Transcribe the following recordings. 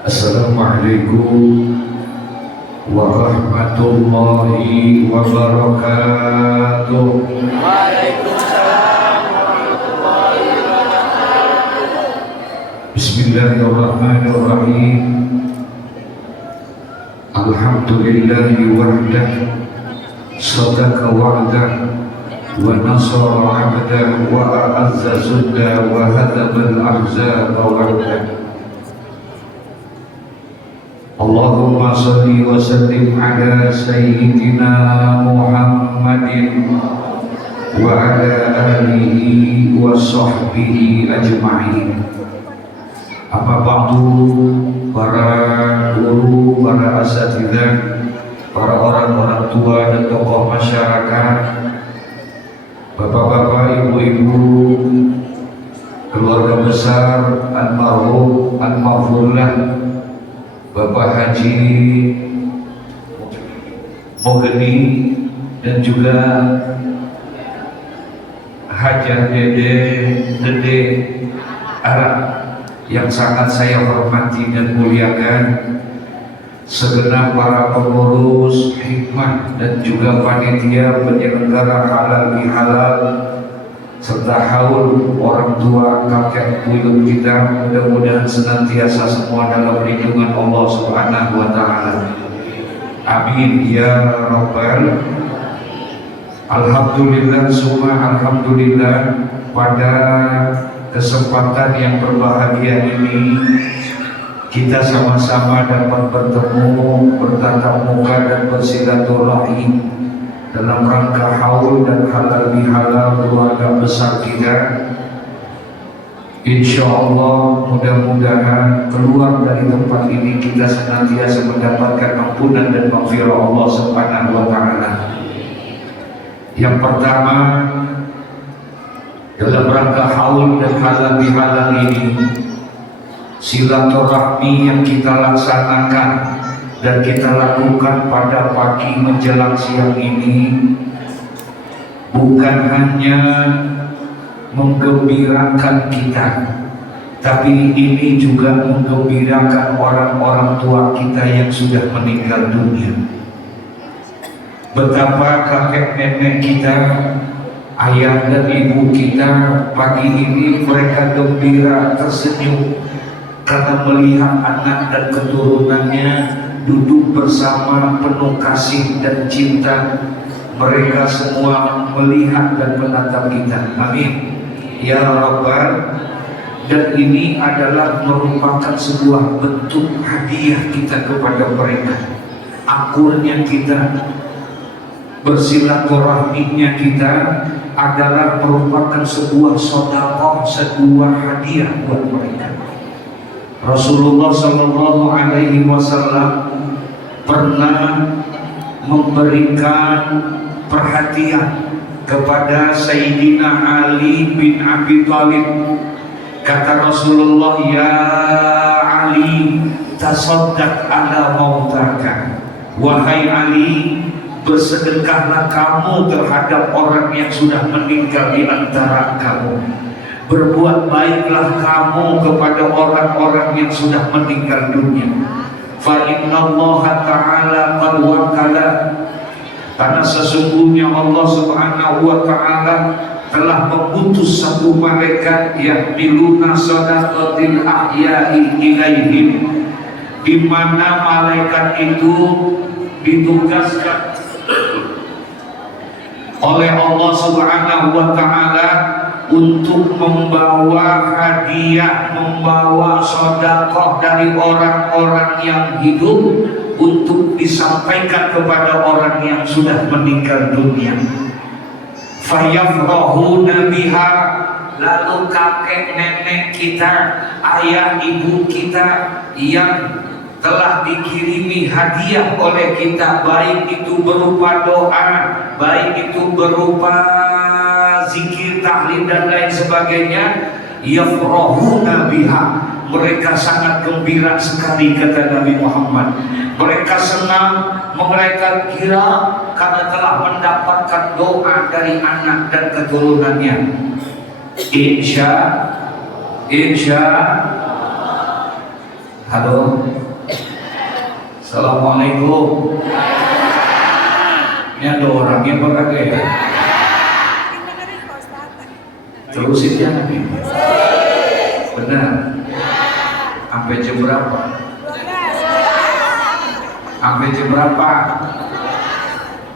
Assalamualaikum warahmatullahi wabarakatuh. Waalaikumsalam warahmatullahi wabarakatuh. Bismillahirrahmanirrahim. Alhamdulillahi wahdah, sadaqa wa'dah, wa nasara 'abdah, wa a'azza zuddah, wa hadama al-ahzaba wahdah. Allahumma salli wa sallim ala sayyidina Muhammadin wa ala alihi wa sahbihi ajma'in. Amma ba'du, para guru, para asatidzah, para orang-orang tua dan tokoh masyarakat, bapak-bapak, ibu-ibu, keluarga besar almarhum almarhumlah Bapak Haji Mogeni dan juga Hajah Dede Arab yang sangat saya hormati dan muliakan, segenap para pengurus hikmah dan juga panitia penyelenggara halal bihalal serta haul orang tua kakek buyut kita, mudah-mudahan senantiasa semua dalam lindungan Allah Subhanahu wa taala. Amin ya rabbal. Alhamdulillah summa alhamdulillah, pada kesempatan yang berbahagia ini kita sama-sama dapat bertemu, bertatap muka dan bersilaturahim dalam rangka haul dan halal bihalal keluarga besar kita. Insya Allah mudah-mudahan keluar dari tempat ini kita senantiasa mendapatkan ampunan dan maghfirah Allah Subhanahu wa taala. Yang pertama, dalam rangka haul dan halal bihalal ini, silaturahmi yang kita laksanakan dan kita lakukan pada pagi menjelang siang ini bukan hanya menggembirakan kita, tapi ini juga menggembirakan orang-orang tua kita yang sudah meninggal dunia. Betapa kakek nenek kita, ayah dan ibu kita pagi ini mereka gembira, tersenyum karena melihat anak dan keturunannya duduk bersama penuh kasih dan cinta. Mereka semua melihat dan menatap kita. Amin ya rabbal. Dan ini adalah merupakan sebuah bentuk hadiah kita kepada mereka. Akurnya kita, bersilaturahminya kita adalah merupakan sebuah sedekah, sebuah hadiah buat mereka. Rasulullah Sallallahu Alaihi Wasallam pernah memberikan perhatian kepada Sayyidina Ali bin Abi Thalib. Kata Rasulullah, ya Ali, tasaddaq ala mautaka. Wahai Ali, bersedekahlah kamu terhadap orang yang sudah meninggal di antara kamu. Berbuat baiklah kamu kepada orang-orang yang sudah meninggal dunia. Fa innallaha ta'ala qad wakala, karena sesungguhnya Allah Subhanahu wa taala telah mengutus satu malaikat yang miluna sadaqatil ahya'i ilaihim, di mana malaikat itu ditugaskan oleh Allah Subhanahu wa taala untuk membawa hadiah, membawa sedekah dari orang-orang yang hidup untuk disampaikan kepada orang yang sudah meninggal dunia. Fayafrahuna biha, lalu kakek nenek kita, ayah ibu kita yang telah dikirimi hadiah oleh kita, baik itu berupa doa, baik itu berupa zikir, tahlil dan lain sebagainya, yafrahuna biha, mereka sangat gembira sekali, kata Nabi Muhammad. Mereka senang, mereka kira karena telah mendapatkan doa dari anak dan keturunannya. Insya Halo. Assalamualaikum. Ini ada orangnya apa kagak ya? Terusin ya nih. Benar. Sampai jam berapa? Sampai jam berapa?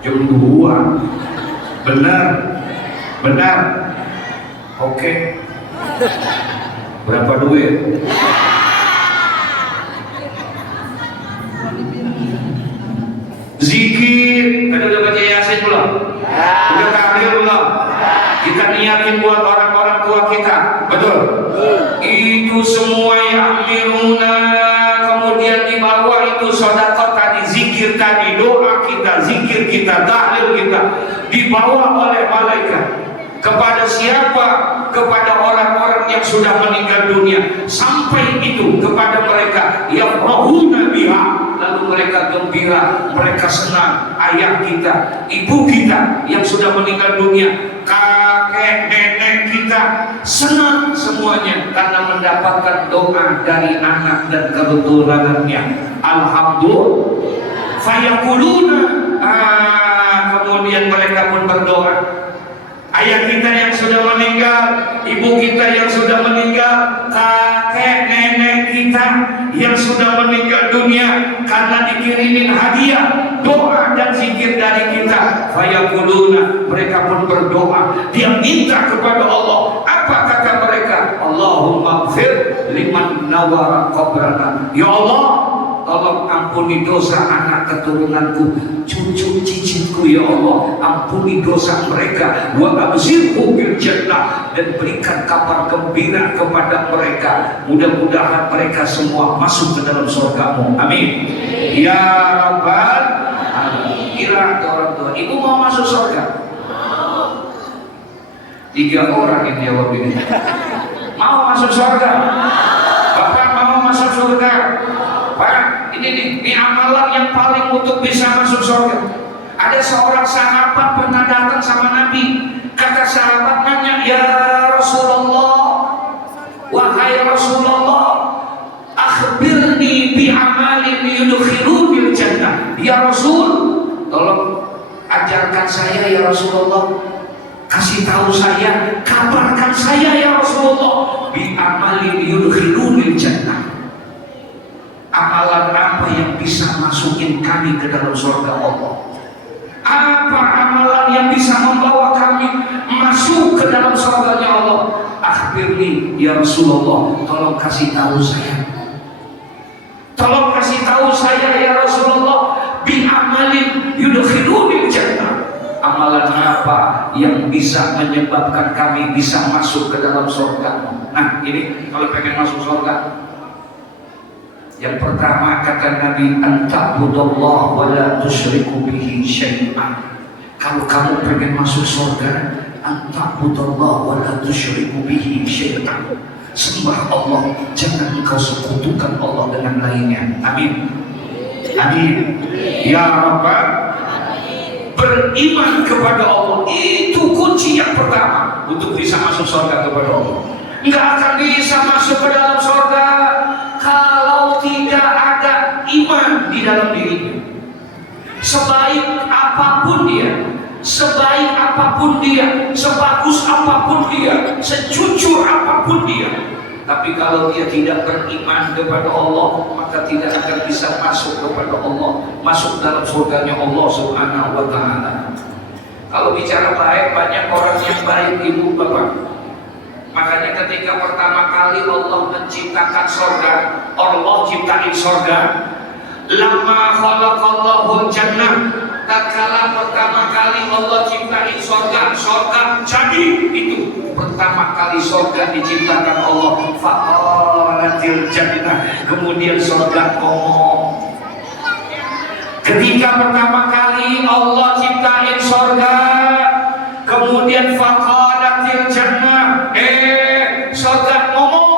Jam 2. Benar. Benar. Oke. Berapa duit? Zikir, kan udah baca Yasin belum? Udah takbir belum? Kita niatin buat orang-orang tua kita, betul? Itu semua yang miruna, kemudian di bawah itu sedekah tadi, zikir tadi, doa kita, zikir kita, tahlil kita, dibawa oleh malaikat. Kepada siapa? Kepada orang-orang yang sudah meninggal dunia. Sampai itu kepada mereka yafrahuna biha, lalu mereka gembira, mereka senang. Ayah kita, ibu kita yang sudah meninggal dunia, kakek nenek kita senang semuanya karena mendapatkan doa dari anak dan keturunannya. Alhamdulillah. Fayakuluna, kemudian mereka pun berdoa. Ayah kita yang sudah meninggal, ibu kita yang sudah meninggal, kakek nenek kita yang sudah meninggal dunia karena dikirimin hadiah, doa dan zikir dari kita. Fayakuluna, mereka pun berdoa, dia minta kepada Allah. Apa kata mereka? Allahumma gfir liman nawara qabrana. Ya Allah, tolong ampuni dosa anak keturunanku, cucu cicitku, ya Allah, ampuni dosa mereka. Wa abzirhu bil jannah, dan berikan kabar gembira kepada mereka. Mudah-mudahan mereka semua masuk ke dalam surgamu. Amin. Ya Rabbal alamin. Kira orang tua, ibu mau masuk surga? 3 orang yang jawab ini. Mau masuk surga? Bapak mau masuk surga? Pak, ini amalan yang paling untuk bisa masuk surga. Ada seorang sahabat pernah datang sama Nabi. Kata sahabat nanya, ya Rasulullah, wahai Rasulullah, akhbirni bi amalin yudkhilunil jannah. Ya Rasul, tolong ajarkan saya ya Rasulullah, kasih tahu saya, kabarkan saya ya Rasulullah, bi amalin yudkhilunil jannah. Amalan apa yang bisa masukin kami ke dalam surga Allah? Apa amalan yang bisa membawa kami masuk ke dalam surganya Allah? Akhbirni ya Rasulullah, tolong kasih tahu saya. Tolong kasih tahu saya ya Rasulullah, bi amalin yudkhilunil jannah. Amalan apa yang bisa menyebabkan kami bisa masuk ke dalam surga? Nah, ini kalau pengen masuk surga, yang pertama kata Nabi, anta'budallah wa la tusyriku bihi syai'an. Kalau kamu pengen masuk surga, anta'budallah wa la tusyriku bihi syai'an. Sembah Allah, jangan engkau sekutukan Allah dengan lainnya. Amin. Amin. Ya Rabbal, beriman kepada Allah itu kunci yang pertama untuk bisa masuk surga kepada Allah. Enggak akan bisa masuk ke dalam surga kalau tidak ada iman di dalam dirinya. Sebaik apapun dia, sebaik apapun dia, sebagus apapun dia, sejujur apapun dia, tapi kalau dia tidak beriman kepada Allah, maka tidak akan bisa masuk kepada Allah, masuk dalam surganya Allah Subhanahu wa ta'ala. Kalau bicara baik, banyak orang yang baik, ibu bapak. Makanya ketika pertama kali Allah menciptakan surga, Allah ciptain surga. Lama khalaqallahu jannah, tatkala pertama kali Allah ciptain surga, surga jadi itu pertama kali surga diciptakan Allah. Faqalatil jannah, kemudian surga ngomong. Ketika pertama kali Allah ciptain surga, kemudian faqalatil jannah, surga ngomong.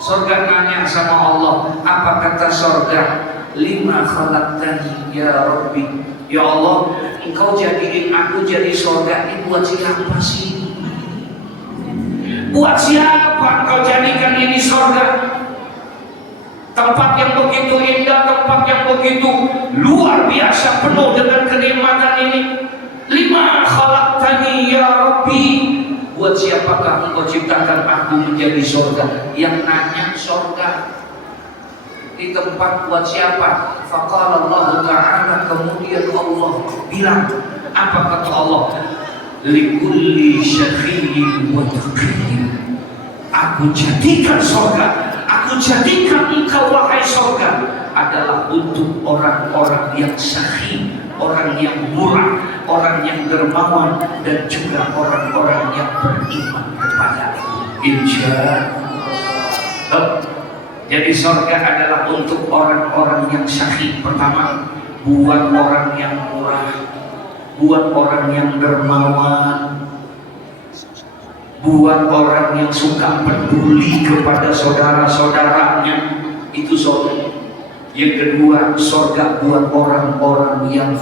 Surga nanya sama Allah, apa kata surga? Lima khalaqtani ya Rabbi. Ya Allah, engkau jadiin aku jadi surga ini buat siapa sih? Buat siapa engkau jadikan ini surga? tempat yang begitu indah, tempat yang begitu luar biasa penuh dengan kenikmatan ini. Lima khalaqtani ya Rabbi, buat siapakah engkau ciptakan aku menjadi surga? Yang nanya surga di tempat buat siapa? Faqala Allah Ta'ala, kemudian Allah bilang, apa kata Allah? Likulli syaqiyyin wa taqiyyin, aku jadikan surga, aku jadikan engkau wahai surga adalah untuk orang-orang yang syaqi, orang yang murah, orang yang dermawan, dan juga orang-orang yang beriman kepada insyaallah. Jadi surga adalah untuk orang-orang yang syaqi. Pertama, buat orang yang murah, buat orang yang dermawan, buat orang yang suka peduli kepada saudara-saudaranya, itu surga. Yang kedua, surga buat orang-orang yang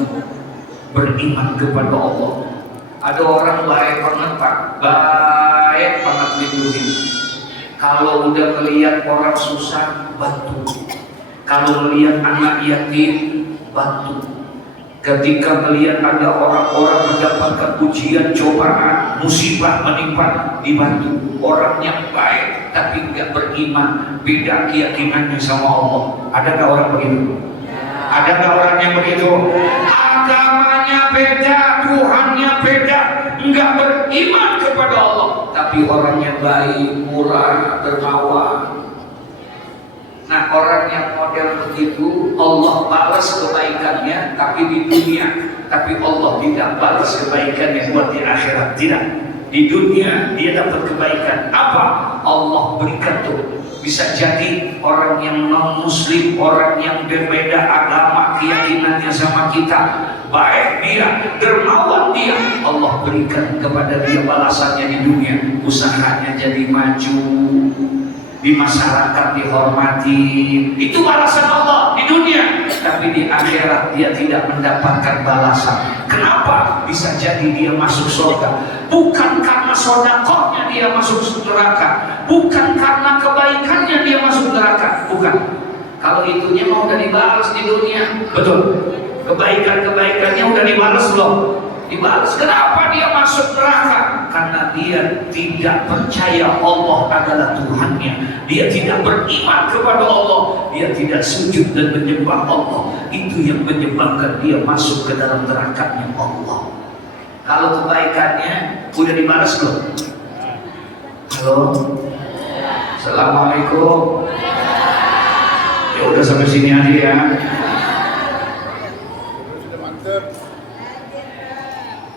beriman kepada Allah. Ada orang baik banget Pak, baik banget lindungi. Kalau udah melihat orang susah, bantu. Kalau melihat anak yatim, bantu. Ketika melihat ada orang-orang mendapatkan ujian, cobaan, musibah menimpa, dibantu. Orangnya baik tapi nggak beriman, beda keyakinannya sama Allah. Adakah orang begitu? Adakah orang yang begitu? Agamanya beda, Tuhannya beda, nggak beriman kepada Allah, tapi orangnya baik, murah, dermawan. Nah, orang yang model begitu Allah balas kebaikannya tapi di dunia, tapi Allah tidak balas kebaikannya buat di akhirat. Tidak, di dunia dia dapat kebaikan. Apa? Allah berikan tuh. Bisa jadi orang yang non muslim, orang yang berbeda agama keyakinannya sama kita, baik dia, dermawan dia, Allah berikan kepada dia balasannya di dunia. Usahanya jadi maju, di masyarakat dihormati, itu balasan Allah di dunia. Tapi di akhirat dia tidak mendapatkan balasan. Kenapa? Bisa jadi dia masuk surga bukan karena sedekahnya dia masuk neraka, bukan karena kebaikannya dia masuk neraka, bukan. Kalau itunya mau udah dibalas di dunia, betul. Kebaikan-kebaikannya udah dibalas belum? Dibalas. Kenapa dia masuk neraka? Karena dia tidak percaya Allah adalah Tuhannya. Dia tidak beriman kepada Allah. Dia tidak sujud dan menyembah Allah. Itu yang menyebabkan dia masuk ke dalam nerakanya Allah. Kalau kebaikannya udah dibalas belum? Halo? Assalamualaikum. Ya udah sampai sini aja ya.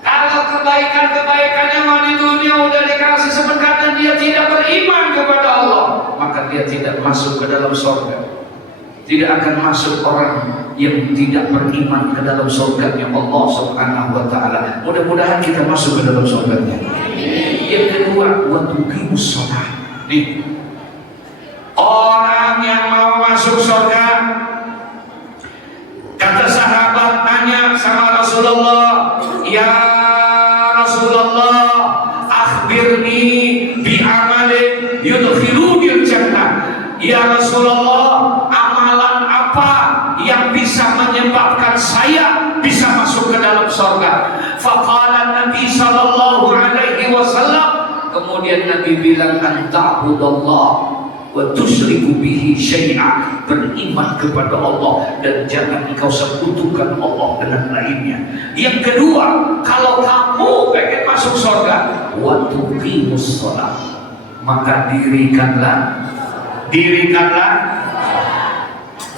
Kalau kebaikan-kebaikannya mau di dunia udah dikasih sebentar dan dia tidak beriman kepada Allah, maka dia tidak masuk ke dalam surga. Tidak akan masuk orang yang tidak beriman ke dalam surganya Allah Subhanahu wa Ta'ala. Mudah-mudahan kita masuk ke dalam surganya. Yang kedua, wa tuqimus shalah. Nih, orang yang mau masuk surga, kata sahabat nanya sama Rasulullah, ya Rasulullah, akhbirni bi amalin yudkhilunil jannah. Ya Rasulullah, amalan apa yang bisa menyebabkan saya bisa masuk ke dalam surga? Faqala Nabi sallallahu alaihi wasallam, kemudian Nabi bilang, anta'budallah wa tusyriku bihi syai'a, beriman kepada Allah dan jangan engkau sekutukan Allah dengan lainnya. Yang kedua, kalau kamu pengen masuk surga, wa tuqimus shalah, maka dirikanlah.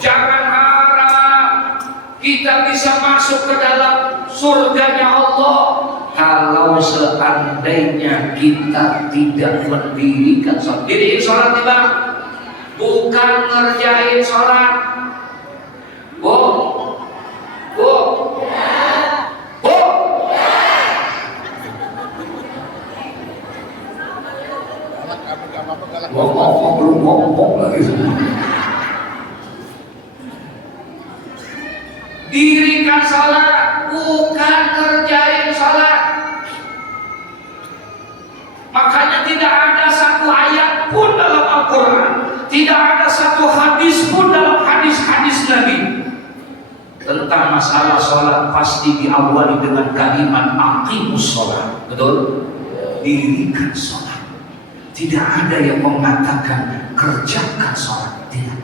Jangan harap kita bisa masuk ke dalam surganya Allah kalau seandainya kita tidak mendirikan sholat. Diriin sholat nih bang, bukan ngerjain sholat. Bu, ngomong belum ngomong lagi. Dirikan salat, bukan kerjain salat. Makanya tidak ada satu ayat pun dalam Al-Quran, tidak ada satu hadis pun tentang masalah sholat pasti diawali dengan kalimat aqimus sholat. Betul? Dirikan sholat. Tidak ada yang mengatakan kerjakan sholat. Tidak.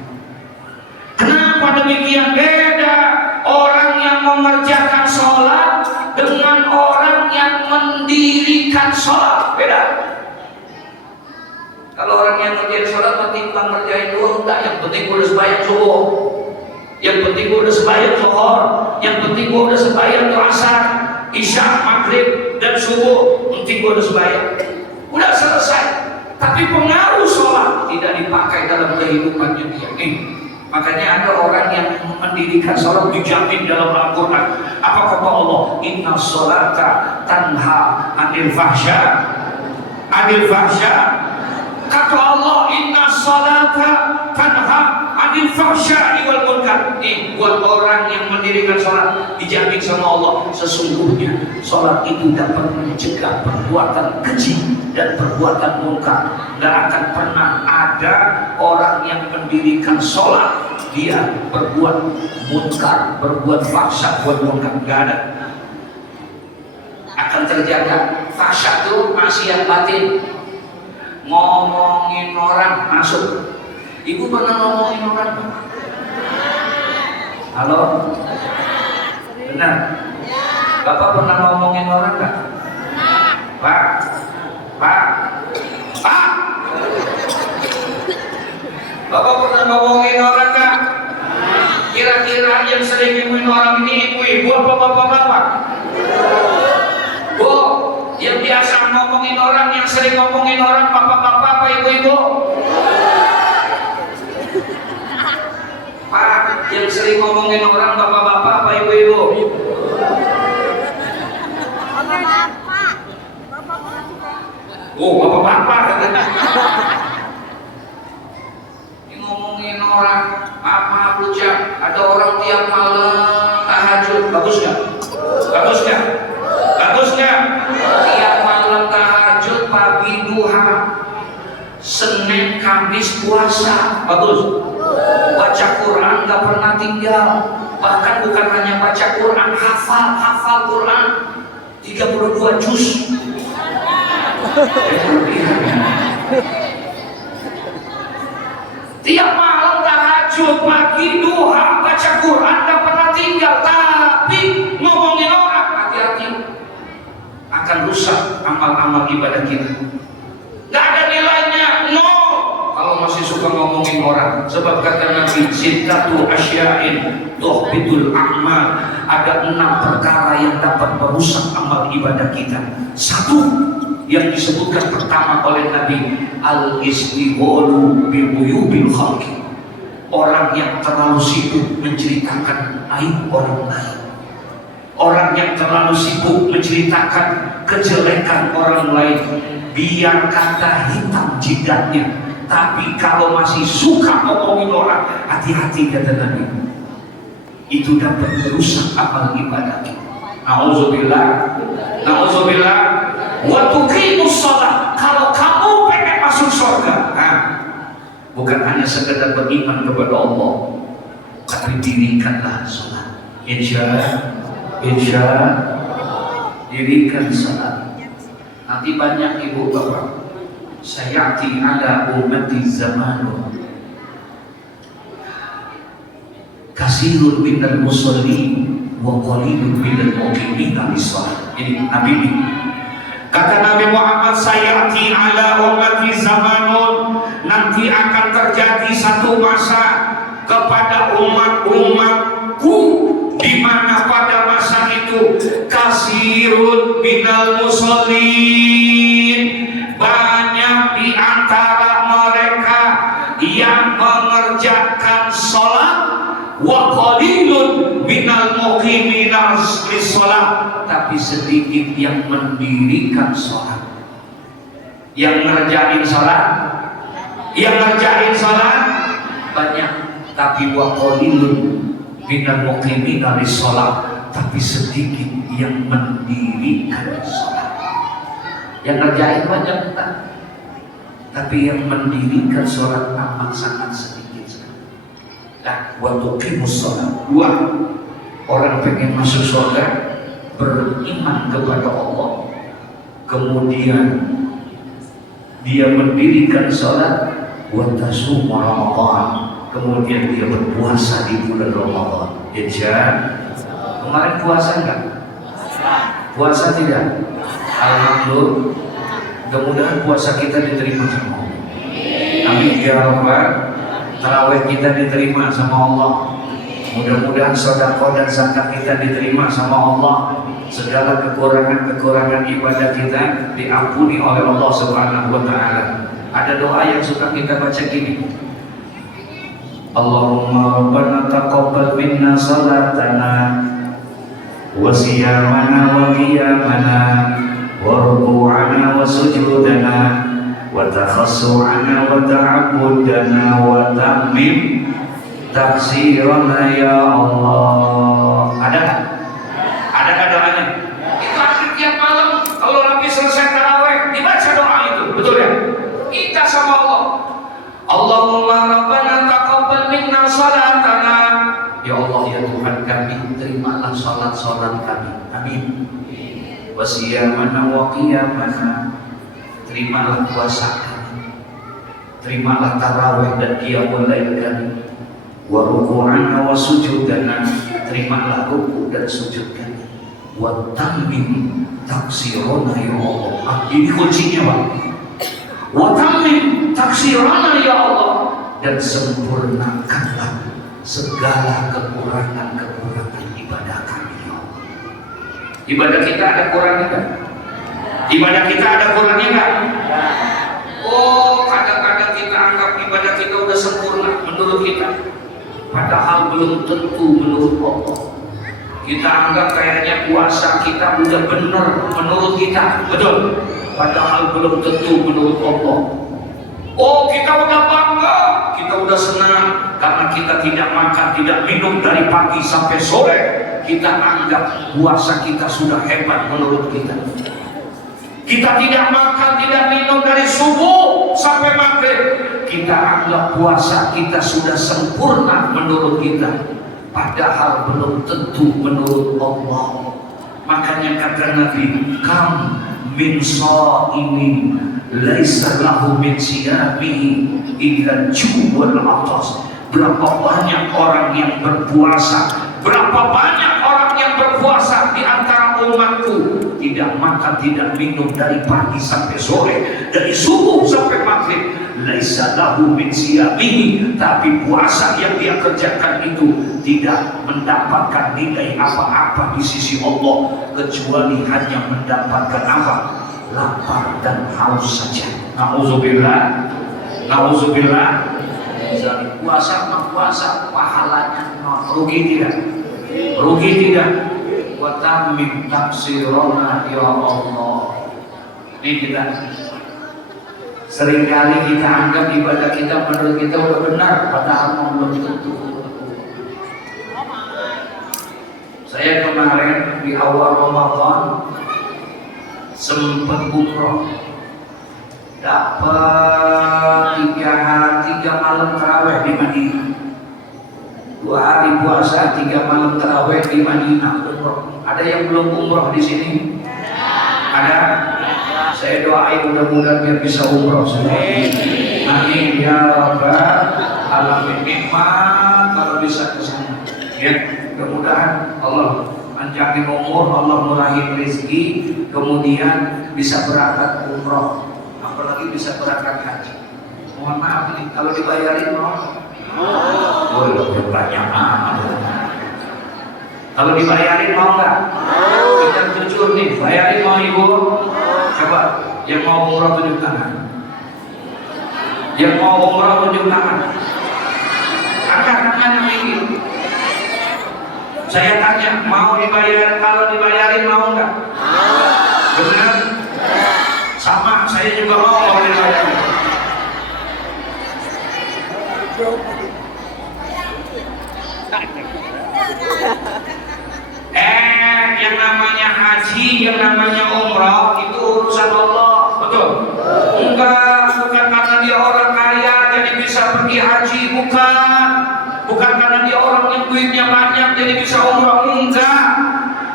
Kenapa demikian? Beda orang yang mengerjakan sholat dengan orang yang mendirikan sholat. Beda. Kalau orang yang ngerjain sholat penting bukan ngerjain doang, enggak. Yang penting gue udah sembahyang subuh, yang penting gue udah sembahyang zuhur, yang penting gue udah sembahyang asar, isya, maghrib dan subuh, penting gue udah sembahyang, udah selesai. Tapi pengaruh sholat tidak dipakai dalam kehidupannya dia. Makanya ada orang yang mendirikan sholat dijamin dalam Al-Quran. Apa kata Allah? Inna sholata tanha anil fahsya, anil fahsya. Kata Allah, inna sholata tanha anil fahsya wal munkar. Buat orang yang mendirikan sholat dijamin sama Allah, sesungguhnya sholat itu dapat mencegah perbuatan keji dan perbuatan munkar. Gak akan pernah ada orang yang mendirikan sholat dia berbuat munkar, berbuat fahsya, buat munkar. Gak ada. Akan terjaga. Fahsya itu maksiat batin, ngomongin orang masuk. Ibu pernah ngomongin orang? Halo? Benar? Bapak pernah ngomongin orang nggak? Pak? Pak? Pak? Bapak pernah ngomongin orang nggak? Kira-kira yang sering ngomongin orang ini ibu-ibu apa bapak-bapak? Bu, yang biasa ngomongin orang, yang sering ngomongin orang bapak-bapak apa ibu-ibu? Pak, yang sering ngomongin orang bapak-bapak apa ibu-ibu? Bapak-bapak. Oh, bapak-bapak. Ini ngomongin orang apa ucap? Ada orang tiap malam tahajud, bagus nggak? Bagus nggak? Bagus nggak? Tiap malam tahajud, pagi duha, Senin, Kamis puasa, bagus. Baca Quran nggak pernah tinggal. Bahkan bukan hanya baca Quran, hafal Quran 32 juz. Tiap malam tahajud, pagi duha, baca Quran nggak pernah tinggal. Tapi ngomongin orang, hati-hati, akan rusak amal-amal ibadah kita. Gak ada nilainya, no. Kalau masih suka ngomongin orang, sebab kata Nabi, sittatu asya'in tuhbitul a'mal. Ada 6 perkara yang dapat merusak amal ibadah kita. Satu yang disebutkan pertama oleh Nabi, al-istighalu bi uyubil khalqi. Orang yang terlalu sibuk menceritakan aib orang lain. Orang yang terlalu sibuk menceritakan kejelekan orang lain, biar kata hitam jidatnya, tapi kalau masih suka ngomongin orang, hati-hati kata Nabi, itu dapat merusak amal ibadah kita. Nauzubillah, nauzubillah. Wa tuqimus shalah. Kalau kamu pengen masuk surga, bukan hanya sekedar beriman kepada Allah, tapi dirikanlah sholat. Insya dirikan salat. Nanti banyak ibu bapak, sayati ala ummati zamanun kasirun minal musallin wa qalilun minal muqimina lis-shalah. Ini Nabi ini. Kata Nabi Muhammad, sayati ala ummati zamanun, nanti akan terjadi satu masa kepada umat-umatku, di mana pada masa itu kasirun minal musallin, banyak di antara mereka yang mengerjakan sholat, wa qalilun minal muqimina lis-shalah, tapi sedikit yang mendirikan sholat. Yang ngerjain sholat, yang ngerjain sholat banyak, tapi wa qalilun minal muqimina lis-shalah, tapi sedikit yang mendirikan sholat. Yang ngerjain banyak, tapi yang mendirikan sholat amat sangat sedikit. Nah, wa tuqimus sholat. 2. Orang pengen masuk surga, beriman kepada Allah, kemudian dia mendirikan salat, wa tasum Ramadan, kemudian dia berpuasa di bulan Ramadan. Kemarin puasa enggak? Puasa tidak? Alhamdulillah. Mudah-mudahan puasa kita diterima sama Allah. Amin ya Rabbal. Tarawih kita diterima sama Allah. Mudah-mudahan sedekah dan zakat kita diterima sama Allah. Segala kekurangan ibadah kita diampuni oleh Allah Subhanahu wa taala. Ada doa yang suka kita baca gini. Allahumma rabbana taqabbal minna salatana wa siyamana wa qiyamana wa ruku'ana wa sujudana wa takhassu'ana wa ta'abbudana wa tammim taksirana ya Allah. Ada kan? Ada kan doanya? Itu akhir tiap malam kalau habis selesai tarawih dibaca doa itu, betul ya? Kita sama Allah. Allahumma rabbana taqabbal minna salatana. Ya Allah ya Tuhan kami, terimalah salat-salat kami. Amin. Wa siyamana wa qiyamana. Terimalah puasa kami. Terimalah tarawih dan qiyamul lail kami. Wa ruku'ana wa sujudana, terimalah ruku dan sujud kami. Wa tammim taksirana ya Allah. Ini kuncinya Pak. Wa tammim taksirana ya Allah, dan sempurnakanlah segala kekurangan ibadah kami ya Allah. Ibadah kita ada kurangnya kan? Ibadah kita ada kurangnya kan? Oh, kadang-kadang kita anggap ibadah kita udah sempurna menurut kita. Padahal belum tentu menurut Allah. Kita anggap kayaknya puasa kita udah benar menurut kita, betul. Padahal belum tentu menurut Allah. Oh, kita udah bangga, kita udah senang karena kita tidak makan, tidak minum dari pagi sampai sore. Kita anggap puasa kita sudah hebat menurut kita. Kita tidak makan, tidak minum dari subuh sampai maghrib. Kita anggap puasa kita sudah sempurna menurut kita. Padahal belum tentu menurut Allah. Makanya kata Nabi, kam min sha'imin laisa lahu min siyamihi illa ju'wal atas. Berapa banyak orang yang berpuasa, berapa banyak orang yang berpuasa di antara umatku, tidak makan, tidak minum dari pagi sampai sore, dari subuh sampai maghrib. Laisa lahu min siyamihi, tapi puasa yang dia kerjakan itu tidak mendapatkan nilai apa-apa di sisi Allah, kecuali hanya mendapatkan apa? Lapar dan haus saja. Nauzubillah, nauzubillah. Misalnya puasa mempuasa pahalanya rugi tidak? Rugi tidak? Wa tammim taksirona ya Allah. Ini kita seringkali kita anggap ibadah kita menurut kita udah benar, padahal belum tentu. Saya kemarin di awal Ramadan sempat umroh, dapat 3 malam tarawih di Madinah, 2 hari puasa, 3 malam tarawih di Madinah. Umroh. Ada yang belum umroh di sini? Ada? Saya doain mudah-mudahan biar bisa umroh semua. Amin ya Rabbal alamin. Nikmat kalau bisa ke sana. Ya, mudah-mudahan Allah panjangin umur, Allah murahin rezeki, kemudian bisa berangkat umroh, apalagi bisa berangkat haji. Mohon maaf nih, kalau dibayarin mau? Oh, lebih banyak amat. Kalau dibayarin mau nggak? Kita jujur nih, bayarin mau ibu? Coba, yang mau umroh tunjuk tangan. Yang mau umroh tunjuk tangan. Angkat tangan yang ingin. Saya tanya, mau dibayar? Kalau dibayarin mau nggak? Benar? Sama, saya juga mau dibayarin. Yang namanya haji, yang namanya umrah itu urusan Allah, betul? Enggak, bukan karena dia orang kaya jadi bisa pergi haji, bukan. Bukan karena dia orang yang duitnya banyak jadi bisa umroh, enggak.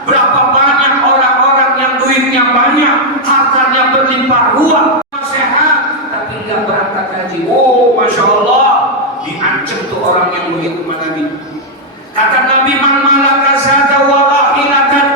Berapa banyak orang-orang yang duitnya banyak, hartanya berlimpah ruah, sehat, tapi enggak berangkat haji. Oh, masya Allah, diancam tuh orang yang mulia kepada Nabi. Kata Nabi, man malaka zada wa rahilatan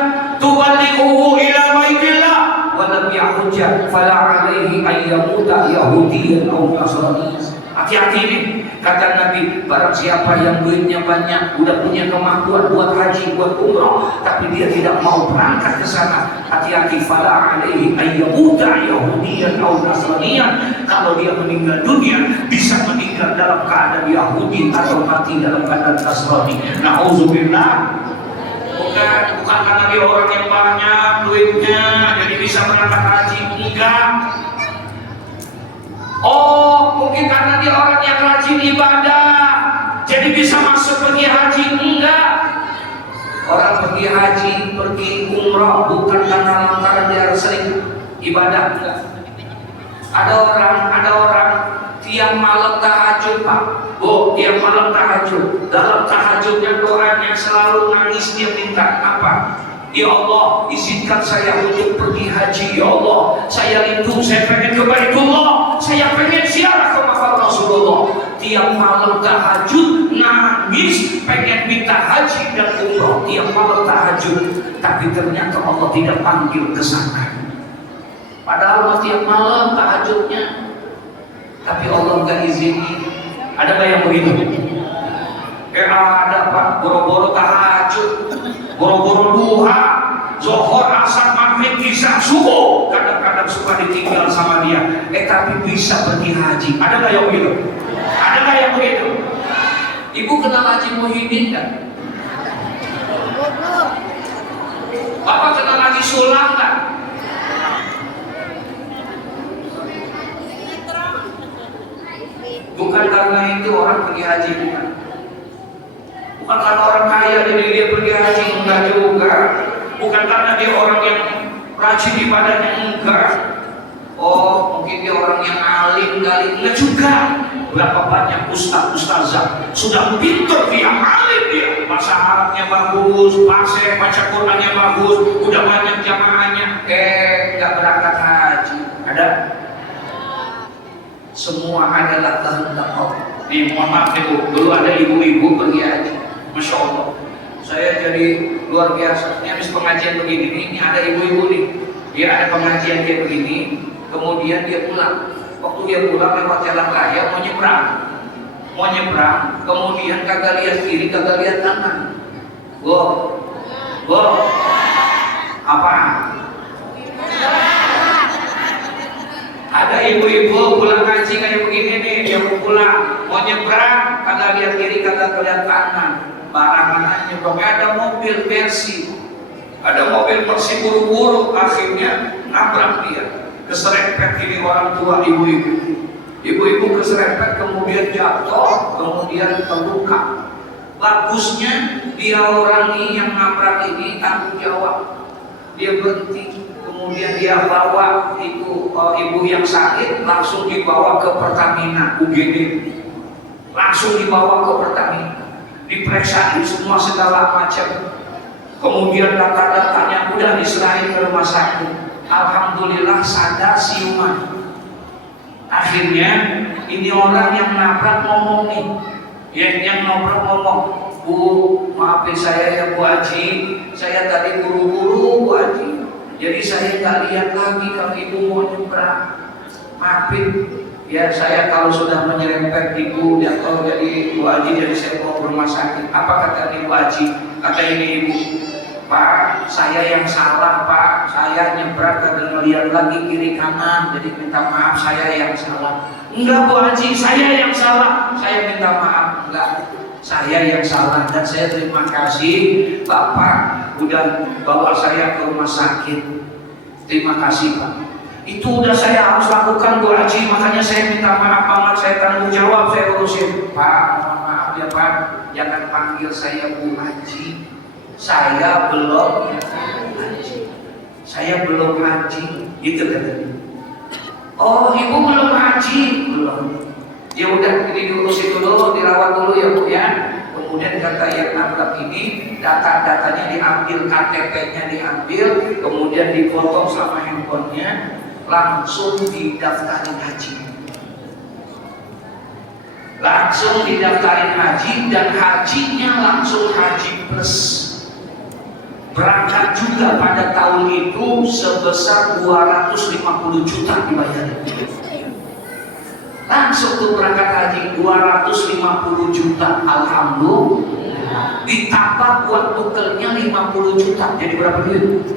tuballighuhu ila baitillah wa lam yahujja fala alaihi ayyamuta yahudiyan aw nasrani. Hati-hati nih, kata Nabi, barang siapa yang duitnya banyak, udah punya kemampuan buat haji, buat umrah, tapi dia tidak mau berangkat ke sana, hati-hati, fala alaihi ayyamuta yahudiyan aw nasraniyan. Kalau dia meninggal dunia, bisa meninggal dalam keadaan Yahudi atau mati dalam keadaan Nasrani. Nauzubillah. Bukan karena dia orang yang banyak duitnya jadi bisa berangkat haji, enggak. Oh, mungkin karena dia orang yang rajin ibadah jadi bisa masuk pergi haji, enggak. Orang pergi haji, pergi umrah bukan karena lantaran dia harus sering ibadah, enggak. Ada orang tiap malam tahajud, Pak. Oh, tiap malam tahajud. Dalam tahajudnya doanya selalu nangis, dia minta apa? Ya Allah, izinkan saya untuk pergi haji. Ya Allah, saya rindu, saya pengen ke Baitullah, saya pengen ziarah ke makam Rasulullah. Tiap malam tahajud nangis, pengen minta haji dan umrah. Tiap malam tahajud, tapi ternyata Allah tidak panggil ke sana. Padahal tiap malam tahajudnya, tapi Allah nggak izini. Ada nggak yang begitu? Ada, Pak. Boro-boro tahajud, boro-boro duha, zuhur, asar, maghrib, isya, subuh, kadang-kadang suka ditinggal sama dia. Tapi bisa pergi haji. Ada nggak yang begitu? Ada nggak yang begitu? Ibu kenal Haji Muhyiddin nggak? Bapak kenal Haji Sulam nggak? Bukan karena itu orang pergi haji, bukan. Bukan karena orang kaya jadi dia pergi haji, enggak juga. Bukan karena dia orang yang rajin ibadahnya, enggak. Oh, mungkin dia orang yang alim kali, enggak juga. Berapa banyak ustazah sudah pintar, dia alim, dia bahasa Arabnya bagus, baca Qurannya bagus, udah banyak jamaahnya, enggak berangkat haji. Ada? Semua adalah kehendak Allah. Mohon maaf ibu, dulu ada ibu-ibu pergi haji, masya Allah. Saya jadi luar biasa. Ini habis pengajian begini, ini ada ibu-ibu nih. Dia ada pengajian dia begini, kemudian dia pulang. Waktu dia pulang lewat jalan raya mau nyebrang, kemudian kagak lihat kiri, kagak lihat kanan. Apa? Ada ibu-ibu pulang haji kayak begini nih, dia mau pulang, mau nyebrang, kagak lihat kiri, kagak lihat kanan, barangan nyebrang. Ada mobil Mercy, buru-buru, akhirnya nabrak dia, keserempet ini orang tua ibu-ibu keserempet, kemudian jatuh, kemudian terluka. Bagusnya dia orang ini yang nabrak ini tanggung jawab, dia berhenti. Kemudian dia bawa itu ibu yang sakit, langsung dibawa ke Pertamina UGD, langsung dibawa ke Pertamina, diperiksa semua segala macam. Kemudian data-datanya udah diserahin ke rumah sakit. Alhamdulillah sadar siuman. Akhirnya ini orang yang nabrak ngomong nih, yang nabrak ngomong, Bu, maafin saya ya Bu Haji, saya tadi buru-buru Bu Haji. Jadi saya nggak lihat lagi kalau ibu mau nyebrang. Maafin ya, saya kalau sudah menyerempet ibu ya, kalau jadi Bu Haji jadi saya mau ke rumah sakit. Apa kata ibu Haji? Kata ini ibu, Pak, saya yang salah Pak, saya nyebrang kagak ngeliat lagi kiri kanan, jadi minta maaf, saya yang salah. Enggak Bu Haji, saya yang salah, saya minta maaf. Enggak, saya yang salah dan saya terima kasih Bapak udah bawa saya ke rumah sakit. Terima kasih Pak. Itu udah saya harus lakukan Bu Haji, makanya saya minta maaf banget, saya tanggung jawab, saya urusin. Pak, mohon maaf ya Pak, jangan panggil saya Bu Haji. Saya belum haji. Saya belum haji, gitu katanya. Oh, ibu belum haji? Belum. Ya udah, ini diurusin dulu, dirawat dulu ya Bu ya. Kemudian kata yang nabrak ini data-datanya diambil, KTP-nya diambil, kemudian dipotong sama handphonenya, langsung didaftarin haji. Langsung didaftarin haji dan hajinya langsung haji plus. Berangkat juga pada tahun itu sebesar 250 juta dibayarin. Langsung tuh berangkat haji 250 juta, alhamdulillah. Ditambah buat bekelnya 50 juta, jadi berapa duit?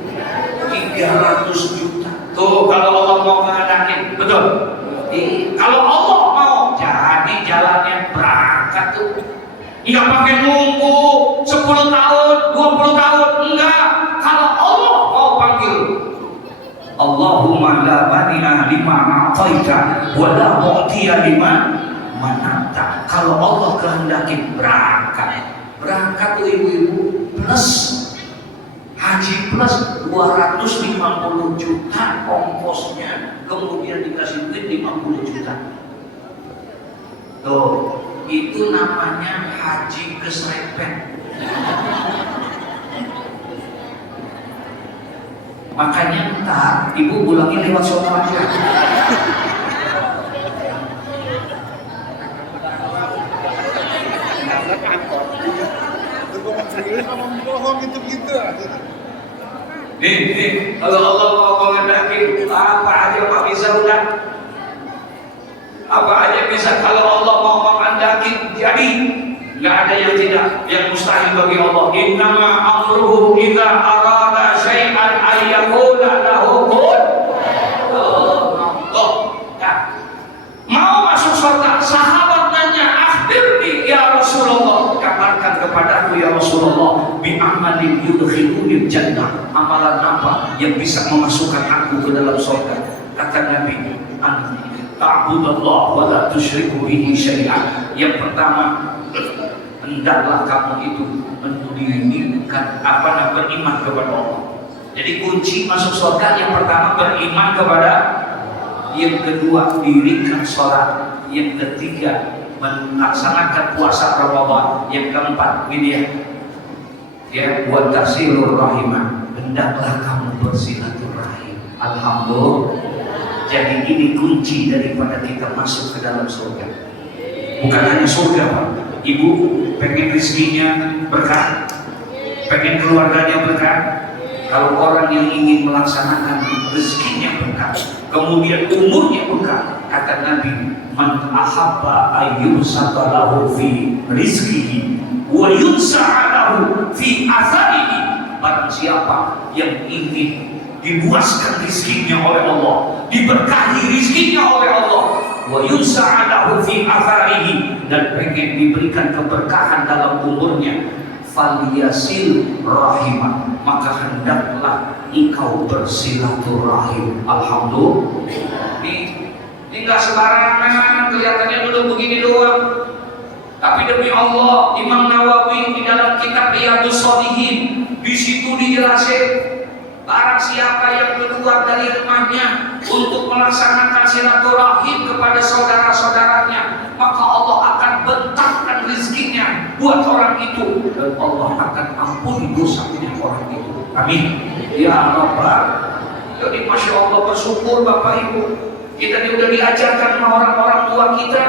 300 juta. Tuh kalau Allah mau mengadakan, betul. Kalau Allah mau, jadi jalannya berangkat tuh. Nggak pakai nunggu 10 tahun, 20 tahun, enggak. Kalau Allah mau panggil, Allahumma la mani'a lima a'taita wa la mu'tiya lima mana'ta. Kalau Allah kehendaki berangkat tuh ibu-ibu, plus haji plus 250 juta ongkosnya, kemudian dikasih duit 50 juta. Tuh, itu namanya haji keserempet. Makanya ntar ibu pulangnya lewat sono aja. Nih, kalau Allah mau menghendaki apa aja Pak bisa udah. Apa aja bisa kalau Allah mau menghendaki jadi. Nggak ada yang tidak, yang mustahil bagi Allah. Innama amruhu idza arada syai'an ayyaqula lahu kun. Mau masuk surga, sahabat nanya, akhbirni ya Rasulullah, kabarkan kepadaku ya Rasulullah, bi amalin yudkhiluni jannah, amalan apa yang bisa memasukkan aku ke dalam surga? Kata Nabi, ta'budallah wa la tusyriku bihi syai'an. Yang pertama, hendaklah kamu itu mendirikan beriman kepada Allah. Jadi kunci masuk surga yang pertama beriman kepada, yang kedua dirikan sholat, yang ketiga melaksanakan puasa Ramadan, yang keempat ini ya buat tasilur rahimah, hendaklah kamu bersilaturahim. Alhamdulillah. Jadi ini kunci daripada kita masuk ke dalam surga. Bukan hanya surga Pak. Ibu pengen rezekinya berkah, pengen keluarganya berkah. Kalau orang yang ingin melaksanakan rezekinya berkah, kemudian umurnya berkah, kata Nabi, man ahabba ayyusata lahu fi rizqihi wa yunsa'a lahu fi atharihi. Barang siapa yang ingin dibuaskan rezekinya oleh Allah, diberkahi rezekinya oleh Allah, wa yunsa'a lahu fi atharihi, dan pengen diberikan keberkahan dalam umurnya, falyasil rahimah, maka hendaklah engkau bersilaturahim. Alhamdulillah. Ini nggak sembarangan, kelihatannya duduk begini doang. Tapi demi Allah, Imam Nawawi di dalam kitab Riyadhus Shalihin di situ dijelasin, barang siapa yang keluar dari rumahnya untuk melaksanakan silaturahim kepada saudara-saudaranya, maka Allah akan bentangkan rezekinya buat orang itu, dan Allah akan ampuni dosanya orang itu. Amin. Ya Rabbal. Jadi Masya Allah, bersyukur Bapak Ibu, kita ini udah diajarkan sama orang-orang tua kita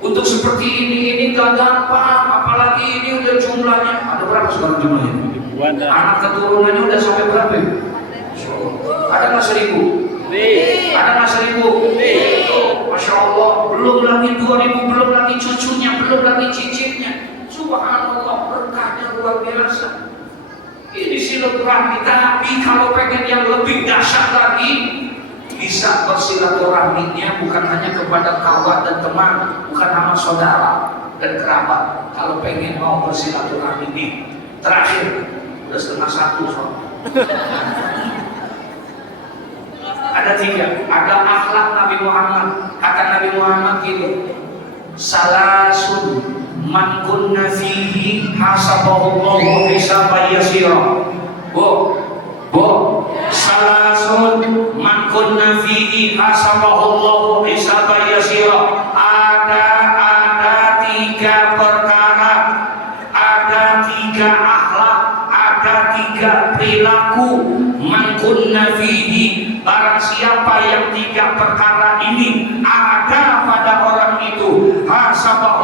untuk seperti ini gak gampang, apalagi ini udah jumlahnya. Ada berapa sekarang jumlahnya? Anak keturunannya udah sampai berapa? Ada nggak 1000? Ada nggak 1000? Masya Allah, belum lagi 2000, belum lagi cucunya, belum lagi cicitnya. Subhanallah, berkahnya luar biasa. Ini silaturahmi, tapi kalau pengen yang lebih dahsyat lagi, bisa bersilaturahminya bukan hanya kepada kawan dan teman, bukan sama saudara dan kerabat. Kalau pengen mau bersilaturahmi ini, terakhir udah 1:30 soalnya. Ada 3, ada akhlak Nabi Muhammad. Kata Nabi Muhammad gini, salasun man kunna fihi hasabahullahu hisaban yasira. Salasun man kunna fihi hasabahullahu hisaban yasira. Ada 3 perkara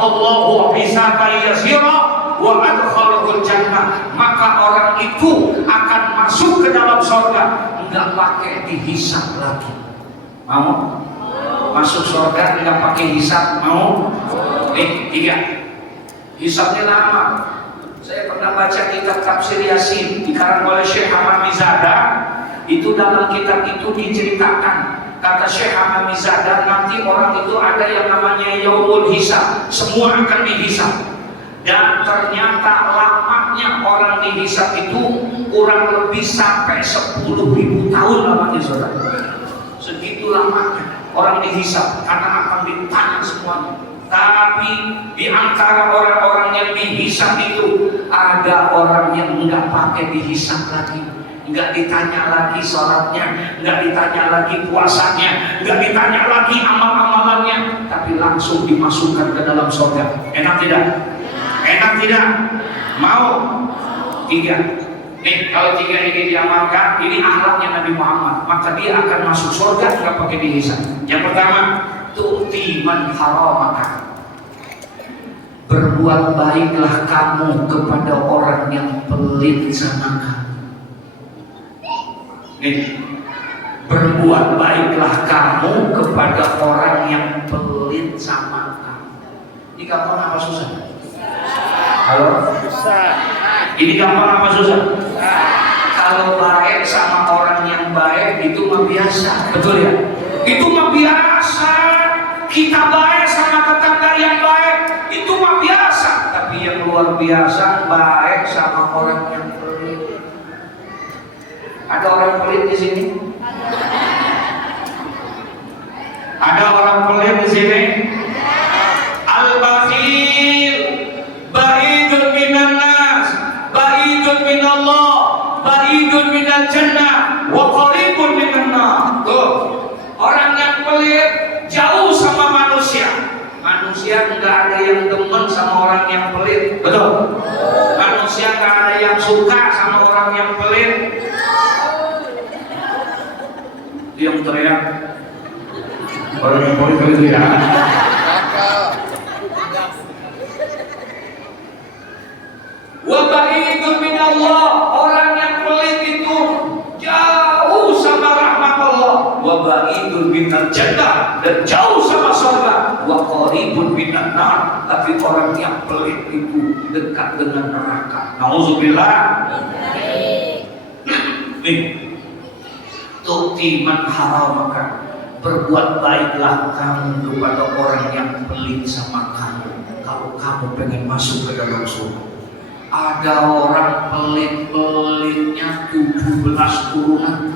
Allahu hisaban yasira wa adkhalahul jannah, maka orang itu akan masuk ke dalam surga enggak pakai dihisab lagi. Mau? Masuk surga enggak pakai hisab, mau? Tiga. Hisabnya lama. Saya pernah baca kitab tafsir Yasin dikarang oleh Syekh Hamami Zada. Itu dalam kitab itu diceritakan, kata Syekh Hamami Zada, nanti orang itu ada yang namanya yaumul hisab, semua akan dihisab. Dan ternyata lamanya orang dihisab itu kurang lebih sampai 10.000 tahun lamanya, saudara. Segitu lamanya orang dihisab karena akan ditanya semuanya. Tapi di antara orang-orang yang dihisab itu ada orang yang enggak pakai dihisab lagi, enggak ditanya lagi sholatnya, enggak ditanya lagi puasanya, enggak ditanya lagi amal-amalannya, tapi langsung dimasukkan ke dalam surga. Enak tidak? Enak tidak? Mau? Tiga. Kalau tiga ini diamalkan, ini akhlaknya Nabi Muhammad, maka dia akan masuk surga enggak pakai dihisab. Yang pertama, tu'ti man haramaka, berbuat baiklah kamu kepada orang yang pelit sama kamu. Berbuat baiklah kamu kepada orang yang pelit sama kamu. Ini gampang apa susah? Halo? Susah. Ini gampang apa susah? Kalau baik sama orang yang baik itu mah biasa, betul ya? Itu mah biasa. Kita baik sama tetangga yang baik itu mah biasa. Tapi yang luar biasa baik sama orang yang pelit. Ada orang pelit di sini? Ada orang pelit di sini? Al-bakhil ba'idun minan nas, ba'idun minallah, ba'idun minal jannah, wa qaribun minan nar. Tuh, orang yang pelit jauh sama manusia. Manusia enggak ada yang demen sama orang yang pelit, betul? Manusia enggak ada yang suka sama orang yang pelit. Dia yang teriak, orang yang pelit itu ya. Wa ba'idun minallah, orang yang pelit itu jauh sama rahmat Allah. Wa ba'idun minal jannah, dan jauh sama surga. Wa qaribun minan nar, tapi orang yang pelit itu dekat dengan neraka. Nauzubillah. Nih, tu'ti man haramaka, berbuat baiklah kamu kepada orang yang pelit sama kamu kalau kamu pengen masuk ke dalam surga. Ada orang pelit-pelitnya 17 turunan.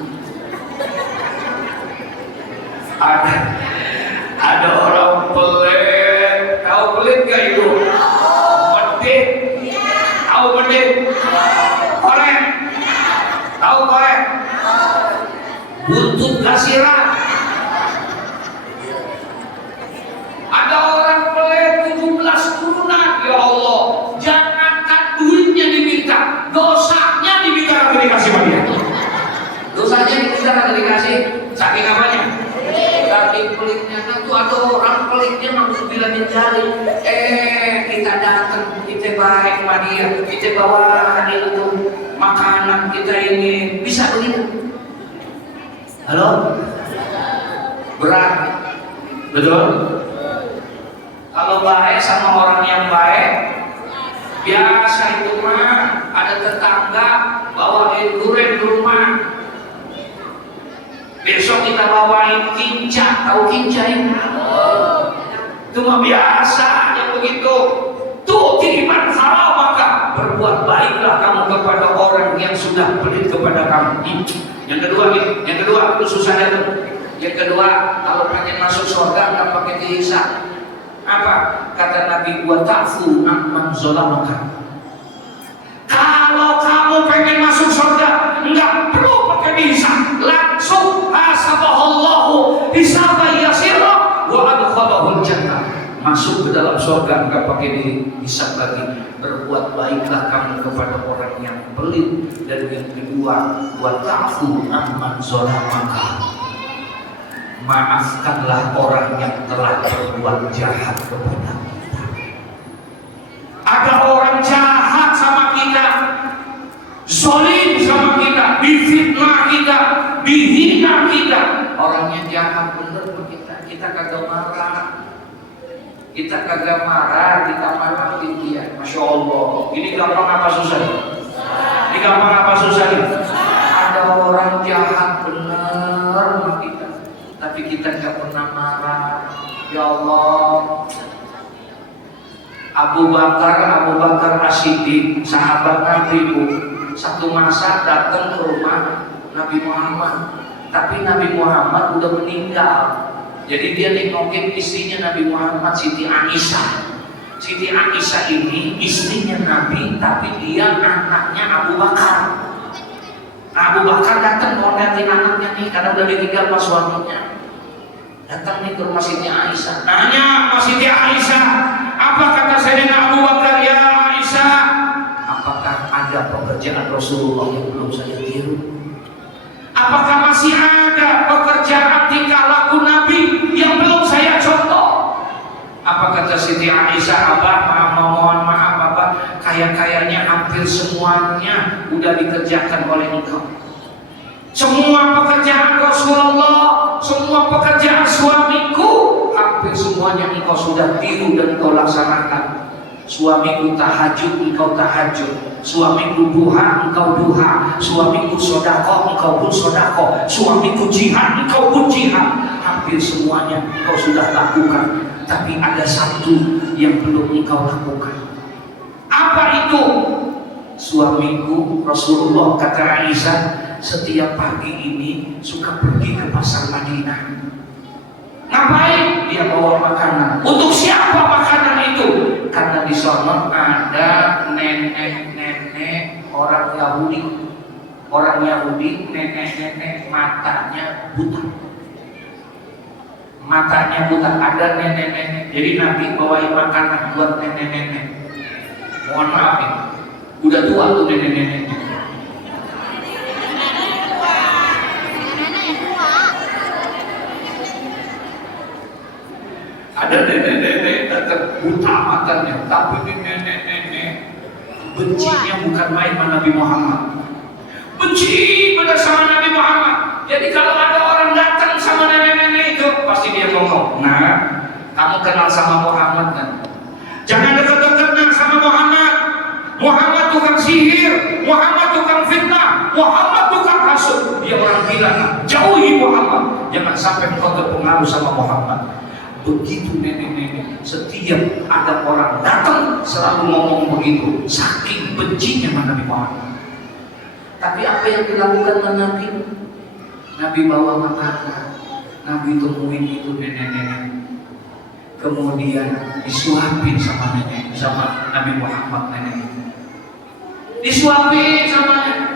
Ada orang pelit, tahu pelit gak itu? Medit. Tahu medit? Korek. Tahu korek? Buntut gasiran. Ada orang pelit 17 turunan. Ya Allah, jangankan duitnya diminta, dosanya diminta akan dikasih sama dia. Dosanya diminta akan dikasih. Saking apanya? Saking pelitnya. Nah tuh ada orang pelitnya harus bilangin jari. Kita datang, kita baik sama dia, kita bawa itu makanan kita ini, bisa begitu? Halo? Berat, betul? Kalau baik sama orang yang baik, biasa itu mah ada tetangga bawain durian di rumah. Besok kita bawain kinca, tahu kinca ini? Itu mah biasa yang begitu. Tuh tiriman haram, maka berbuat baiklah kamu kepada orang yang sudah pelit kepada kamu. Yang kedua nih, yang kedua itu susahnya tuh. Yang kedua, kalau pengen masuk surga nggak pakai dihisab. Apa kata Nabi? Wa ta'fu amman zalamaka. Kalau kamu pengen masuk surga nggak perlu pakai dihisab, langsung hasabahallahu hisaban yasira wa adkhalahul jannah, masuk ke dalam surga nggak pakai dihisab lagi. Berbuat baiklah kamu kepada orang yang pelit. Dan yang kedua, wa ta'fu amman zalamaka, maafkanlah orang yang telah berbuat jahat kepada kita. ada orang jahat sama kita, zalim sama kita, difitnah kita, dihina kita. Orangnya jahat bener sama kita kagak marah. Kita kagak marah, kita marahin dia. Masya Allah. Ini gampang apa susah? Ini gampang apa susah? Ada orang jahat bener sama kita, tapi kita gak pernah marah. Ya Allah. Abu Bakar As-Siddiq, sahabat Nabi, satu masa datang ke rumah Nabi Muhammad, tapi Nabi Muhammad udah meninggal. Jadi dia nengokin istrinya Nabi Muhammad, Siti Aisyah. Siti Aisyah ini istrinya Nabi, tapi dia anaknya Abu Bakar. Abu Bakar datang mau liatin anaknya nih, karena udah ditinggal sama suaminya. Datang nih ke rumah Siti Aisyah, nanya sama Siti Aisyah, apa kata Sayyidina Abu Bakar? Ya Aisyah, apakah ada pekerjaan Rasulullah yang belum saya tiru? Apakah masih ada pekerjaan tingkah laku Nabi yang belum saya contoh? Apa kata Siti Aisyah? Abah, mohon maaf Abah, kayaknya hampir semuanya udah dikerjakan oleh engkau. Semua pekerjaan Rasulullah, semua pekerjaan suamiku, hampir semuanya engkau sudah tiru dan engkau laksanakan. Suamiku tahajud, engkau tahajud. Suamiku duha, engkau duha. Suamiku sodako, engkau pun sodako. Suamiku jihad, engkau pun jihad. Hampir semuanya engkau sudah lakukan. Tapi ada satu yang belum engkau lakukan. Apa itu? Suamiku Rasulullah, kata Aisyah, setiap pagi ini suka pergi ke pasar Madinah. Ngapain? Dia bawa makanan. Untuk siapa makanan itu? Karena di sana ada nenek-nenek orang Yahudi. Orang Yahudi, nenek-nenek matanya buta. Matanya buta, ada nenek-nenek. Jadi Nabi bawain makanan buat nenek-nenek. Mohon maaf ya, udah tua tuh nenek-neneknya. Ada nenek-nenek datang buta matanya, tapi nenek-nenek bencinya bukan main sama Nabi Muhammad. Benci pada sama Nabi Muhammad. Jadi kalau ada orang datang sama nenek-nenek itu, pasti dia ngomong, nah, kamu kenal sama Muhammad kan? Jangan dekat-dekat sama Muhammad. Muhammad tukang sihir, Muhammad tukang fitnah, Muhammad tukang hasud. Dia orang gila. Jauhi Muhammad. Jangan sampai kau terpengaruh sama Muhammad. Begitu nenek-nenek, setiap ada orang datang selalu ngomong begitu, saking bencinya sama Nabi Muhammad. Tapi apa yang dilakukan dengan Nabi? Nabi bawa makanan, Nabi temuin itu nenek-nenek, kemudian disuapin sama nenek, sama Nabi Muhammad nenek itu. Disuapin sama nenek,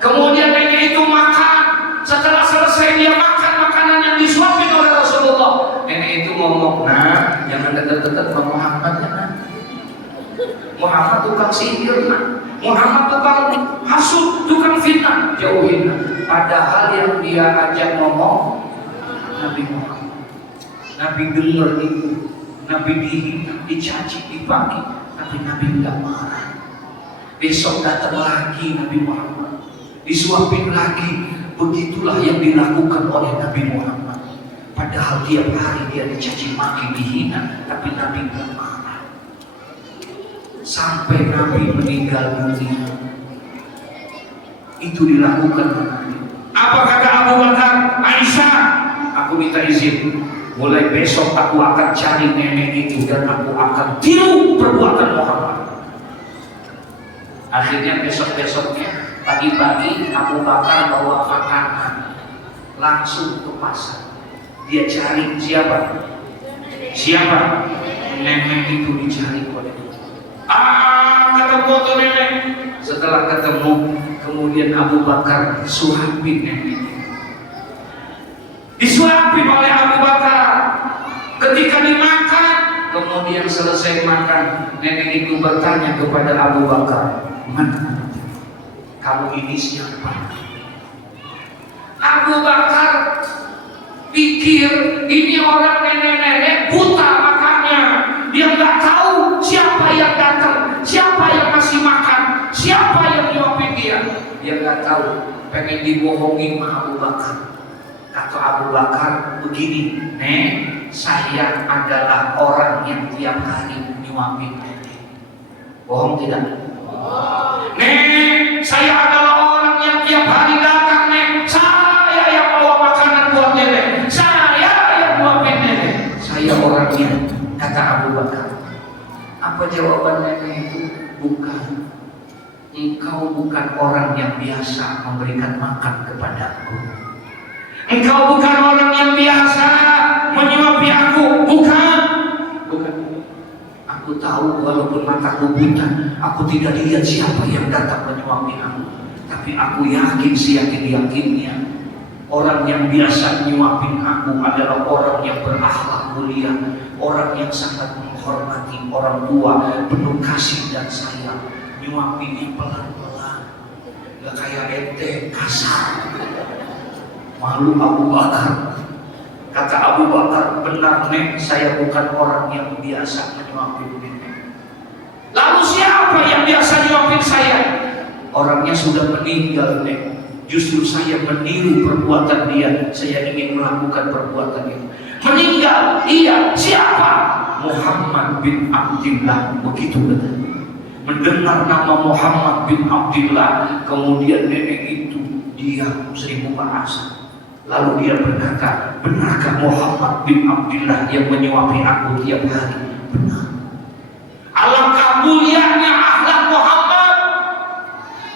kemudian nenek itu makan. Setelah selesai dia makan makanan yang disuapin oleh Rasulullah, nenek itu ngomong, nah, jangan dekat-dekat sama Muhammad ya, nah. Muhammad tukang sihir, nah. Muhammad tukang hasud, tukang fitnah, jauhin. Nah. Padahal yang dia ajak ngomong Nabi Muhammad. Nabi dengar itu, Nabi dihina, dicaci, dipaki, tapi Nabi tidak marah. Besok datang lagi Nabi Muhammad, disuapin lagi. Begitulah yang dilakukan oleh Nabi Muhammad. Padahal tiap hari dia dicaci maki, dihina, tapi Nabi tidak marah. Sampai Nabi meninggal dunia, itu dilakukan oleh Nabi. Apa kata Abu Bakar? Aisyah, aku minta izin, mulai besok aku akan cari nenek itu dan aku akan tiru perbuatan Muhammad. Akhirnya besok-besoknya pagi-pagi Abu Bakar bawa makanan langsung ke pasar. Dia cari siapa? Nenek itu dicari oleh dia. Ketemu tuh nenek. Setelah ketemu, kemudian Abu Bakar suapin nenek. Disuapin oleh Abu Bakar. Ketika dimakan, kemudian selesai makan, nenek itu bertanya kepada Abu Bakar, mana? Kamu ini siapa? Abu Bakar pikir ini orang nenek-nenek buta, makanya dia nggak tahu siapa yang datang. pengen dibohongi sama Abu Bakar. Kata Abu Bakar begini, Nek, saya adalah orang yang tiap hari nyuapin Nenek. Bohong tidak? Nek, saya adalah orang yang tiap hari datang, Nek. Saya yang bawa makanan buat Nenek. Saya yang nyuapin Nenek. Saya orangnya, kata Abu Bakar. Apa jawaban Nenek itu? Bukan. Engkau bukan orang yang biasa memberikan makan kepadaku. Engkau bukan orang yang biasa menyuapi aku. Bukan. Aku tahu walaupun mataku buta, aku tidak lihat siapa yang datang menyuapi aku. Tapi aku yakin, seyakin-yakinnya, orang yang biasa menyuapin aku adalah orang yang berakhlak mulia, orang yang sangat menghormati orang tua, penuh kasih dan sayang. Nyuapinnya pelan-pelan, gak kayak ente kasar. Malu Abu Bakar. Kata Abu Bakar, benar Nek, saya bukan orang yang biasa menyuapin Nenek. Lalu siapa yang biasa nyuapin saya? Orangnya sudah meninggal Nek. Justru saya meniru perbuatan dia. Saya ingin melakukan perbuatan itu. Meninggal? Iya. Siapa? Muhammad bin Abdullah. Begitu betul. Mendengar nama Muhammad bin Abdullah, kemudian nenek itu diam seribu bahasa. Lalu dia berkata, benarkah Muhammad bin Abdullah yang menyuapi aku tiap hari? Benar. Alangkah mulianya akhlak Muhammad.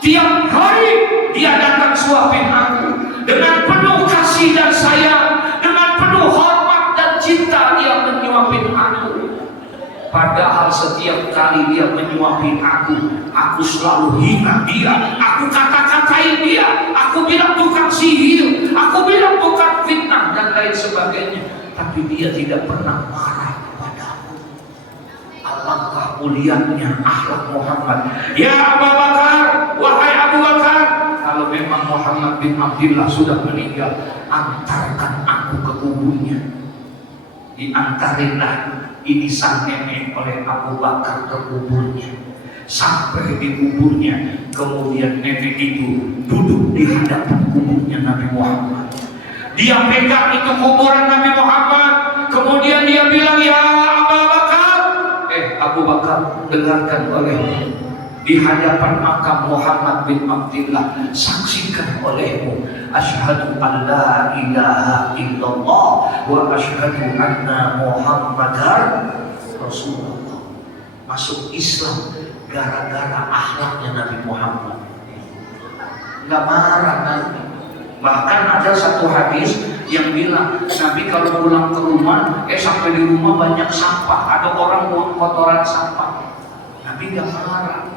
Tiap hari dia datang suapin aku dengan penuh kasih dan sayang, dengan penuh hormat dan cinta dia menyuapin aku. Padahal setiap kali dia menyuapin aku selalu hina dia, aku kata-katain dia, aku bilang tukang sihir, aku bilang tukang fitnah dan lain sebagainya. Tapi dia tidak pernah marah kepadaku. Alangkah mulianya akhlak Muhammad. Ya Abu Bakar, wahai Abu Bakar, kalau memang Muhammad bin Abdullah sudah meninggal, antarkan aku ke kuburnya. Diantarinlah ini sang nenek oleh Abu Bakar ke kuburnya. Sampai di kuburnya, kemudian nenek itu duduk di hadapan kuburnya Nabi Muhammad. Dia pegang itu kuburan Nabi Muhammad, kemudian dia bilang, ya Abu Bakar, Abu Bakar, dengarkan olehmu. Di hadapan makam Muhammad bin Abdullah, saksikan olehmu, asyhadu an la ilaha illallah wa asyhadu anna Muhammadar Rasulullah. Masuk Islam gara-gara akhlaknya Nabi Muhammad. Gak marah Nabi. Bahkan ada satu hadis yang bilang, Nabi kalau pulang ke rumah, sampai di rumah banyak sampah, ada orang buang kotoran sampah, Nabi gak marah.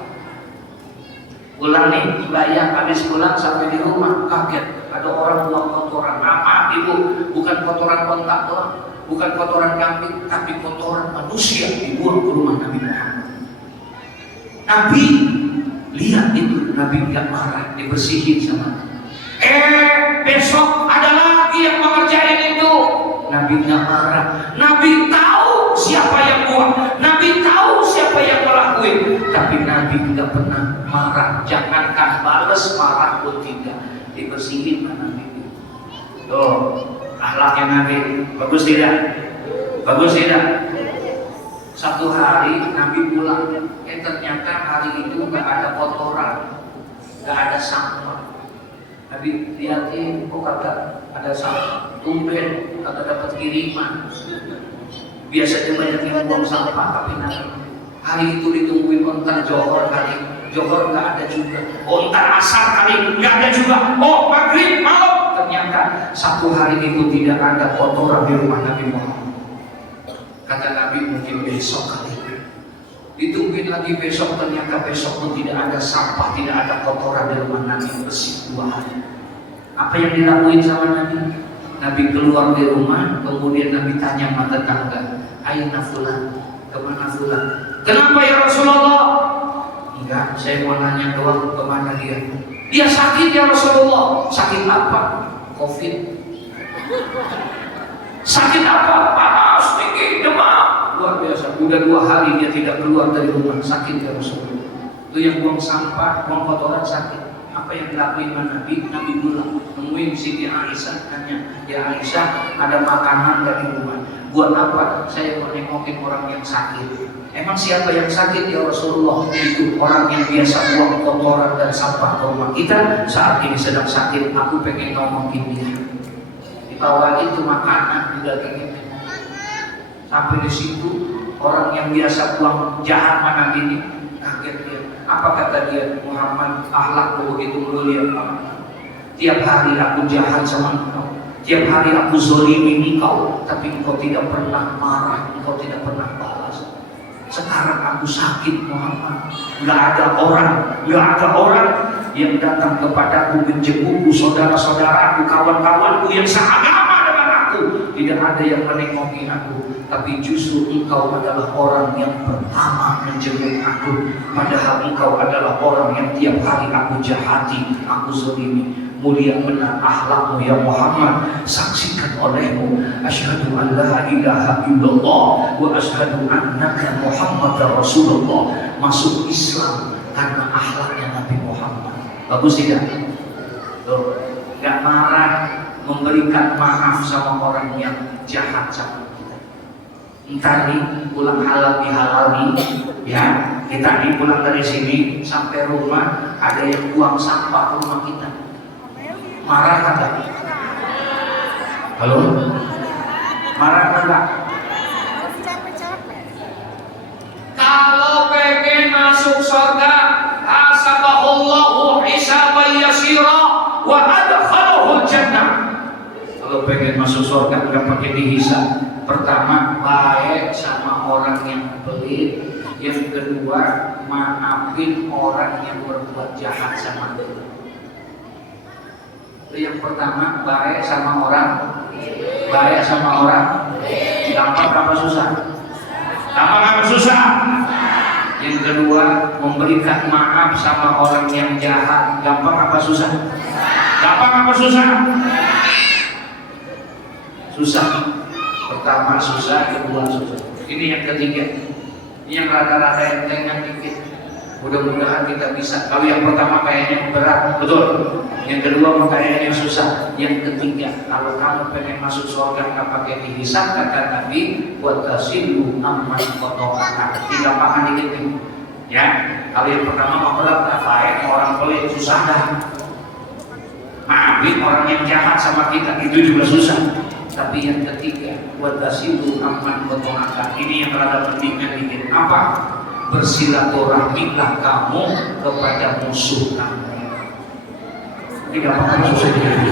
Pulang nih, bayar, habis pulang sampai di rumah, kaget, ada orang buang kotoran. Maaf ibu, bukan kotoran kontak doang, bukan kotoran kambing, tapi kotoran manusia dibuang ke rumah Nabi Muhammad. Nabi lihat itu, Nabi gak marah, dibersihin sama besok ada lagi yang mengerjain itu. Nabi gak marah. Nabi tahu siapa yang buang, Nabi tahu siapa yang melakukan, tapi Nabi tidak pernah marah. Jangankan balas, marah pun tidak. Dibersihin Nabi. Tuh, akhlaknya Nabi. Bagus tidak? Bagus tidak? Satu hari Nabi pulang, ternyata hari itu gak ada kotoran, gak ada sampah. Nabi lihatin, kok kagak ada sampah, tumben kagak dapat kiriman. Biasanya banyak yang buang sampah, tapi Nabi hari itu ditungguin ontar Johor kali, Johor nggak ada juga. Ontar asar kali nggak ada juga. Oh maghrib malam, ternyata satu hari itu tidak ada kotoran di rumah Nabi Muhammad. Kata Nabi mungkin besok kali. Ditungguin lagi besok, ternyata besok pun tidak ada sampah, tidak ada kotoran di rumah Nabi. Bersih 2 hari. Apa yang dilakuin sama Nabi? Nabi keluar di rumah, kemudian Nabi tanya sama tetangga, aina fulan, kemana fulan? Kenapa ya Rasulullah? Enggak, saya mau nanya doang, kemana dia? Dia sakit ya Rasulullah. Sakit apa? Covid. Sakit apa? Panas, tinggi, demam. Luar biasa. Udah 2 hari dia tidak keluar dari rumah, sakit ya Rasulullah. Itu yang buang sampah, buang kotoran sakit. Aku Apa yang dilakuin Nabi? Nabi bilang, nemuin Siti Aisyah, tanya, ya Aisyah, ada makanan dari rumah. Buat apa saya mau nengokin orang yang sakit? Emang siapa yang sakit ya Rasulullah? Itu orang yang biasa buang kotoran dan sampah ke rumah kita. Saat ini sedang sakit, aku pengen ngomongin dia. Dibawa itu makanan, didagingin. Sampai di situ orang yang biasa buang jahat mana ini kaget dia. Apa kata dia? Muhammad, akhlakku begitu mulia. Tiap hari aku jahat sama engkau, tiap hari aku zolimi engkau, tapi engkau tidak pernah marah, engkau tidak pernah balas. Sekarang aku sakit Muhammad, nggak ada orang yang datang kepadaku, menjengukku, saudara-saudaraku, kawan-kawanku yang seagama dengan aku, tidak ada yang menengoki aku. Tapi justru engkau adalah orang yang pertama menjenguk aku. Padahal engkau adalah orang yang tiap hari aku jahati, aku zalimi. Mulia benar akhlakmu ya Muhammad, saksikan olehmu. Asyhadu an la ilaha illallah wa asyhadu annaka Muhammadar Rasulullah. Masuk Islam karena akhlaknya Nabi Muhammad. Bagus tidak? Tuh, gak marah, memberikan maaf sama orang yang jahat sama kita. Entar nih pulang halal dihalali, ya kita nih pulang dari sini sampai rumah ada yang buang sampah rumah kita. Marah kagak? Halo? Marah kagak? Kalau pengen masuk surga, hasabahullahu hisaban yasira wa adkhalahul jannah. Kalau pengen masuk surga enggak pakai dihisab. Pertama, baik sama orang yang pelit. Yang kedua, maafin orang yang berbuat jahat sama dia. Yang pertama, baik sama orang. Gampang apa susah? Yang kedua, memberikan maaf sama orang yang jahat. Gampang apa susah? Susah. Pertama susah, kedua susah. Ini yang ketiga. Ini yang rata-rata entengan dikit. Mudah-mudahan kita bisa. Kalau yang pertama kayaknya berat, betul. Yang kedua kayaknya susah. Yang ketiga, kalau kamu pengen masuk surga nggak pakai dihisab, kata Nabi, buat tasilu amman kotoran. Tidak makan dikit nih. Ya, kalau yang pertama mau berat, baik orang pelit susah dah. Maafin orang yang jahat sama kita itu juga susah. Tapi yang ketiga, buat tasilu amman kotoran. Ini yang rada pentingnya dikit. Apa? Bersilaturahmilah kamu kepada musuh kamu. Tidak apa-apa susah ini.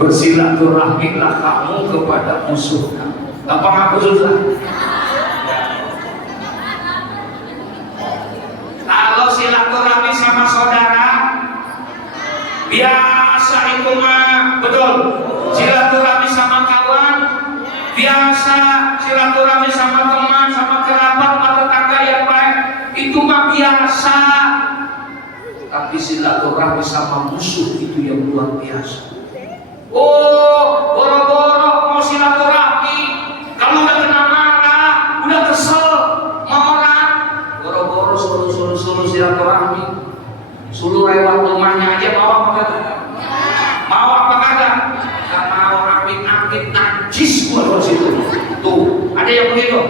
Bersilaturahmilah kamu kepada musuh kamu. Gampang apa susah? Kalau silaturahmi sama saudara, biasa itu mah betul. Silaturahmi sama kawan, biasa. Silaturahmi sama teman, sama kerabat, sama tetangga yang baik, itu mah biasa. Tapi silaturahmi sama musuh itu yang luar biasa. Oh, boro-boro mau silaturahmi, kamu udah kena marah, udah kesel sama orang, boro-boro suruh silaturahmi, suruh lewat rumahnya aja mau apa kagak? Mau apa kagak? Gak mau, amit-amit najis gua di situ. Tuh, ada yang begitu?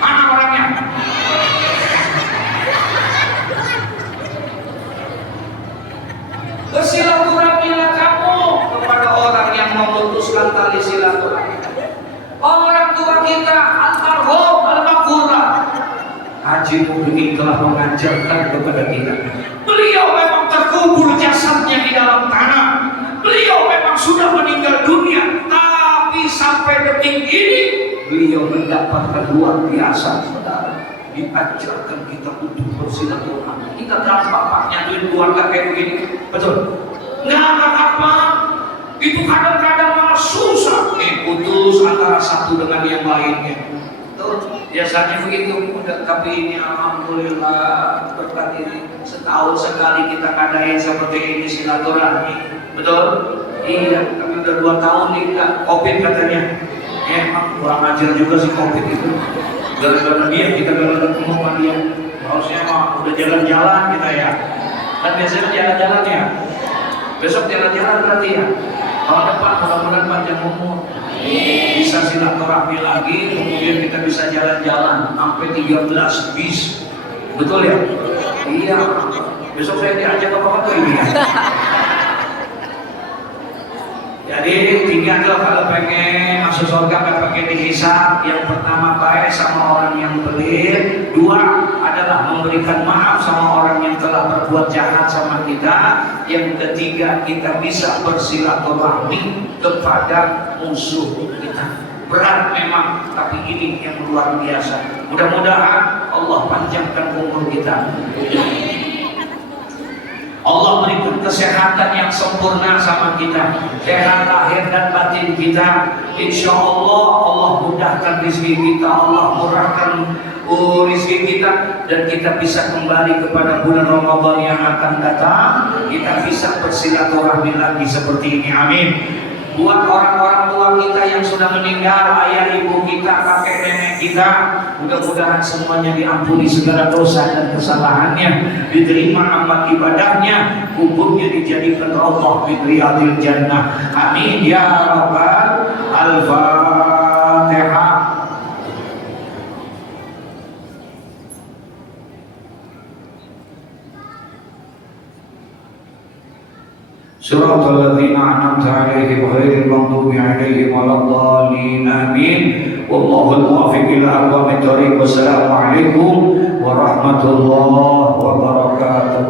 Mana orangnya? Bersilaturahmilah kamu kepada orang yang memutuskan tali silaturahmi. Orang tua kita, almarhum al-maghfurah Haji Muhyiddin telah mengajarkan kepada kita. Beliau memang terkubur jasadnya di dalam tanah. Beliau memang sudah meninggal dunia, tapi sampai detik ini beliau mendapatkan luar biasa, saudara. Diajarkan kita untuk bersilaturahmi. Kita gampang pak nyaduin keluarga kayak begini, betul? Nggak apa, itu kadang-kadang malah susah. Putus antara satu dengan yang lainnya. Tuh, biasanya begitu. Tapi ini alhamdulillah berkat ini setahun sekali kita ngadain seperti ini silaturahmi, betul? Iya, tapi udah 2 tahun nih COVID katanya. Emang kurang ajar juga sih COVID itu. Gara-gara dia kita gak ketemu sama dia. Harusnya mah udah jalan-jalan kita ya. Kan biasanya jalan-jalan ya. Besok jalan-jalan berarti ya. Tahun depan mudah-mudahan panjang umur. Bisa silaturahmi lagi, kemudian kita bisa jalan-jalan sampai 13 bis. Betul ya? Iya. Besok saya diajak apa tuh ini ya. Jadi tiga tuh kalau pengen masuk surga kan pakai dihisab. Yang pertama baik sama orang yang pelit. Dua adalah memberikan maaf sama orang yang telah berbuat jahat sama kita. Yang ketiga kita bisa bersilaturahmi kepada musuh kita. Berat memang, tapi ini yang luar biasa. Mudah-mudahan Allah panjangkan umur kita. Allah berikan kesehatan yang sempurna sama kita, sehat lahir dan batin kita. Insya Allah Allah mudahkan rezeki kita, Allah murahkan rezeki kita, dan kita bisa kembali kepada bulan Ramadan yang akan datang. Kita bisa bersilaturahmi lagi seperti ini. Amin. Buat orang-orang tua kita yang sudah meninggal, ayah ibu kita, kakek nenek kita, mudah-mudahan semuanya diampuni segala dosa dan kesalahannya, diterima amal ibadahnya, kuburnya dijadikan raudhah min riyadil jannah. Amin ya rabbal al-fatihah. صراط الذين أنعمت عليهم غير المغضوب عليهم ولا الضالين آمين والله الموفق إلى أقوم الطريق والسلام عليكم ورحمة الله وبركاته.